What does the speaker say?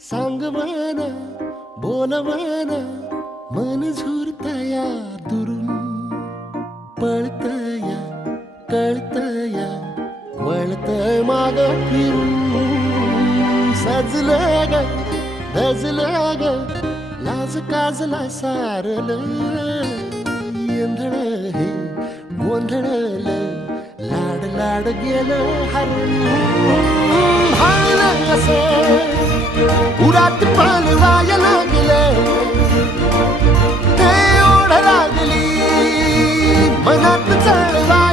सांग म्हणा बोल म्हणा मन झुरतया दुरून पळतया कळतया वळतय माग फिरून सजलं ग धजलं ग लाज काजला सारलं येंधळ हे गोंधळल लाड लाड गेलं हरून भाळलं कसं उरात पालवाया लागलं ते ओढ लागली मनात चळवा